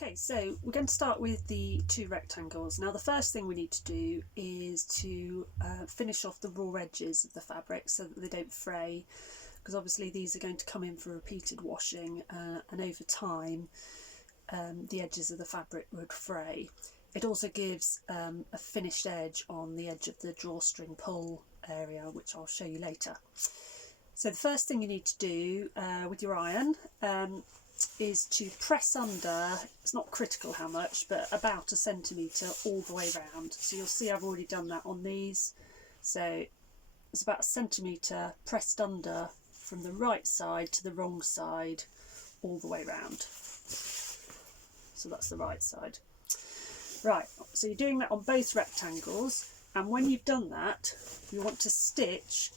Okay, so we're going to start with the two rectangles. Now the first thing we need to do is to finish off the raw edges of the fabric so that they don't fray, because obviously these are going to come in for repeated washing and over time the edges of the fabric would fray. It also gives a finished edge on the edge of the drawstring pull area, which I'll show you later. So the first thing you need to do with your iron is to press under, it's not critical how much, but about 1 centimetre all the way round. So you'll see I've already done that on these. So it's about 1 centimetre pressed under from the right side to the wrong side all the way round. So that's the right side. Right, so you're doing that on both rectangles, and when you've done that, you want to stitch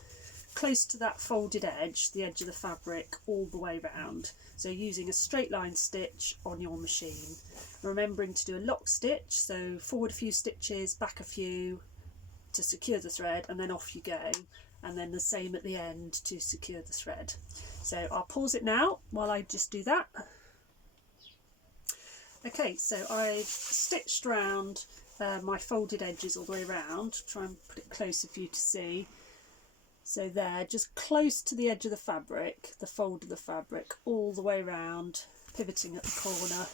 close to that folded edge, the edge of the fabric, all the way round. So using a straight line stitch on your machine, remembering to do a lock stitch, so forward a few stitches, back a few to secure the thread, and then off you go, and then the same at the end to secure the thread. So I'll pause it now while I just do that. Okay, so I've stitched round my folded edges all the way around. Try and put it closer for you to see. So there, just close to the edge of the fabric, the fold of the fabric, all the way round, pivoting at the corner,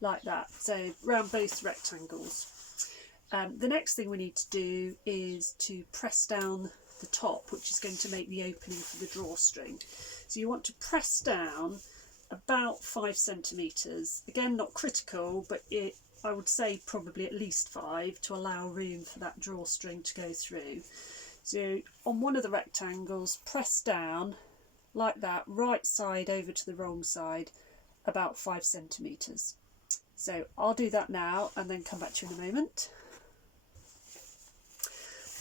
like that. So round both rectangles. The next thing we need to do is to press down the top, which is going to make the opening for the drawstring. So you want to press down about 5 centimetres. Again, not critical, but I would say probably at least 5 to allow room for that drawstring to go through. So on one of the rectangles, press down like that, right side over to the wrong side, about 5 centimetres. So I'll do that now and then come back to you in a moment.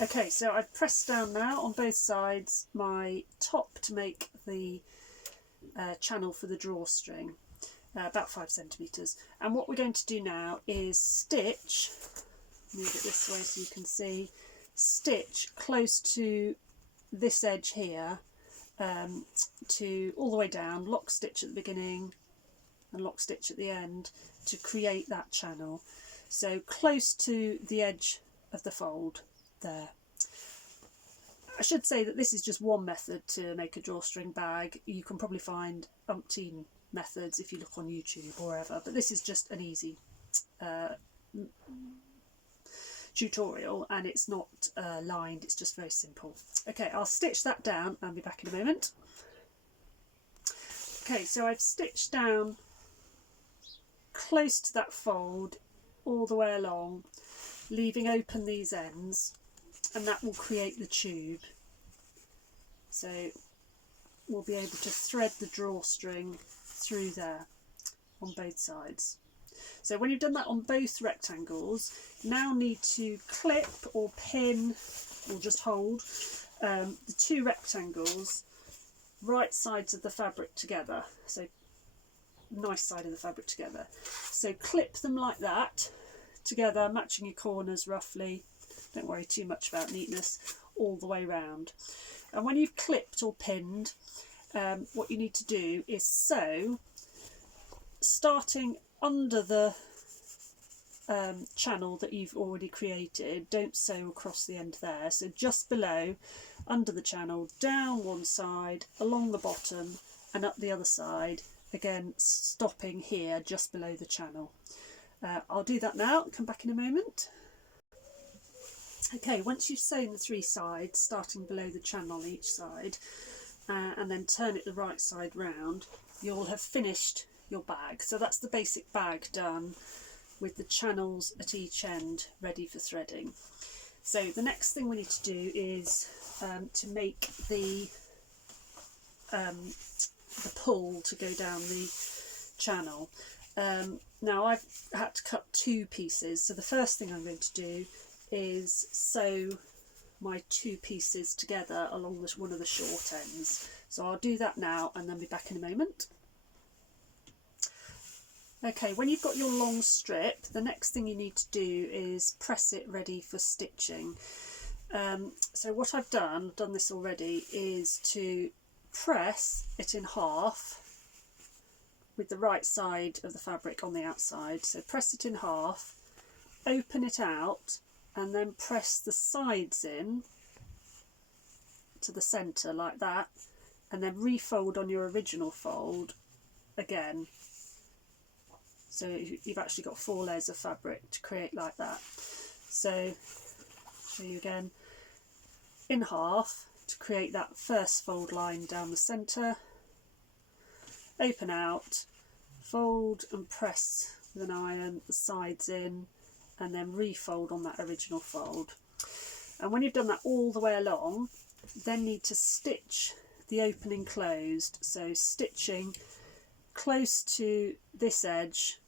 Okay, so I've pressed down now on both sides my top to make the channel for the drawstring, about 5 centimetres. And what we're going to do now is stitch, move it this way so you can see, stitch close to this edge here, to all the way down, lock stitch at the beginning and lock stitch at the end to create that channel. So close to the edge of the fold there. I should say that this is just one method to make a drawstring bag. You can probably find umpteen methods if you look on YouTube or wherever, but this is just an easy tutorial, and it's not lined, it's just very simple. Okay, I'll stitch that down and I'll be back in a moment. Okay, so I've stitched down close to that fold all the way along, leaving open these ends, and that will create the tube. So we'll be able to thread the drawstring through there on both sides. So when you've done that on both rectangles, now need to clip or pin or just hold the two rectangles right sides of the fabric together, so nice side of the fabric together. So clip them like that together, matching your corners roughly. Don't worry too much about neatness, all the way round. And when you've clipped or pinned, what you need to do is sew, starting under the channel that you've already created. Don't sew across the end there, so just below, under the channel, down one side, along the bottom and up the other side, again stopping here just below the channel. I'll do that now, come back in a moment. Okay, once you've sewn the 3 sides, starting below the channel on each side, and then turn it the right side round, you'll have finished your bag. So that's the basic bag done with the channels at each end ready for threading. So the next thing we need to do is to make the pull to go down the channel. Now I've had to cut 2 pieces, so the first thing I'm going to do is sew my 2 pieces together along one of the short ends. So I'll do that now and then be back in a moment. Okay, when you've got your long strip, the next thing you need to do is press it ready for stitching. So what I've done this already, is to press it in half with the right side of the fabric on the outside. So press it in half, open it out, and then press the sides in to the centre like that, and then refold on your original fold again. So you've actually got 4 layers of fabric to create like that. So show you again, in half to create that first fold line down the centre, open out, fold and press with an iron the sides in, and then refold on that original fold. And when you've done that all the way along, then need to stitch the opening closed, so stitching close to this edge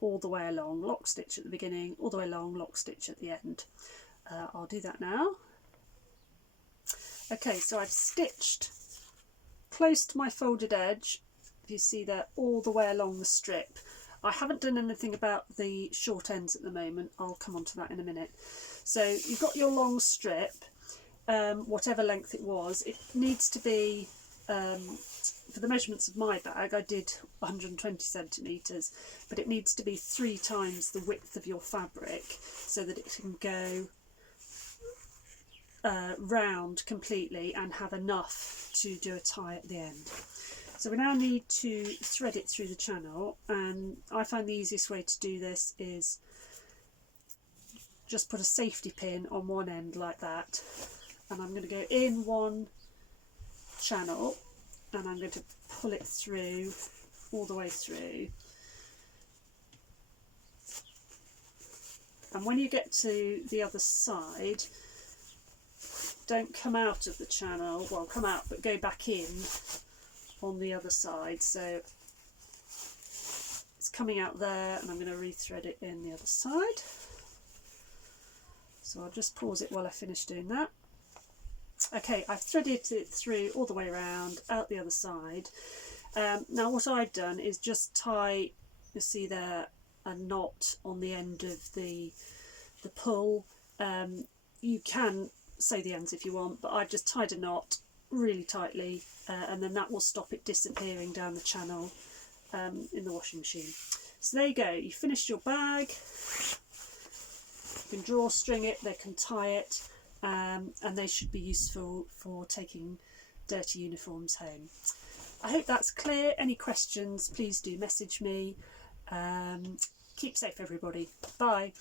all the way along, lock stitch at the beginning, all the way along, lock stitch at the end. I'll do that now. Okay, so I've stitched close to my folded edge, if you see there, all the way along the strip. I haven't done anything about the short ends at the moment, I'll come on to that in a minute. So you've got your long strip, whatever length it was. It needs to be, for the measurements of my bag, I did 120 centimetres, but it needs to be 3 times the width of your fabric so that it can go round completely and have enough to do a tie at the end. So we now need to thread it through the channel, and I find the easiest way to do this is just put a safety pin on one end like that, and I'm going to go in one channel and I'm going to pull it through all the way through. And when you get to the other side, don't come out of the channel, well, come out but go back in on the other side. So it's coming out there, and I'm going to rethread it in the other side. So I'll just pause it while I finish doing that. Okay, I've threaded it through all the way around, out the other side. Now what I've done is just tie, you see there, a knot on the end of the pull. You can sew the ends if you want, but I've just tied a knot really tightly, and then that will stop it disappearing down the channel in the washing machine. So there you go, you finished your bag. You can drawstring it, they can tie it, and they should be useful for taking dirty uniforms home. I hope that's clear. Any questions, please do message me. Keep safe everybody. Bye.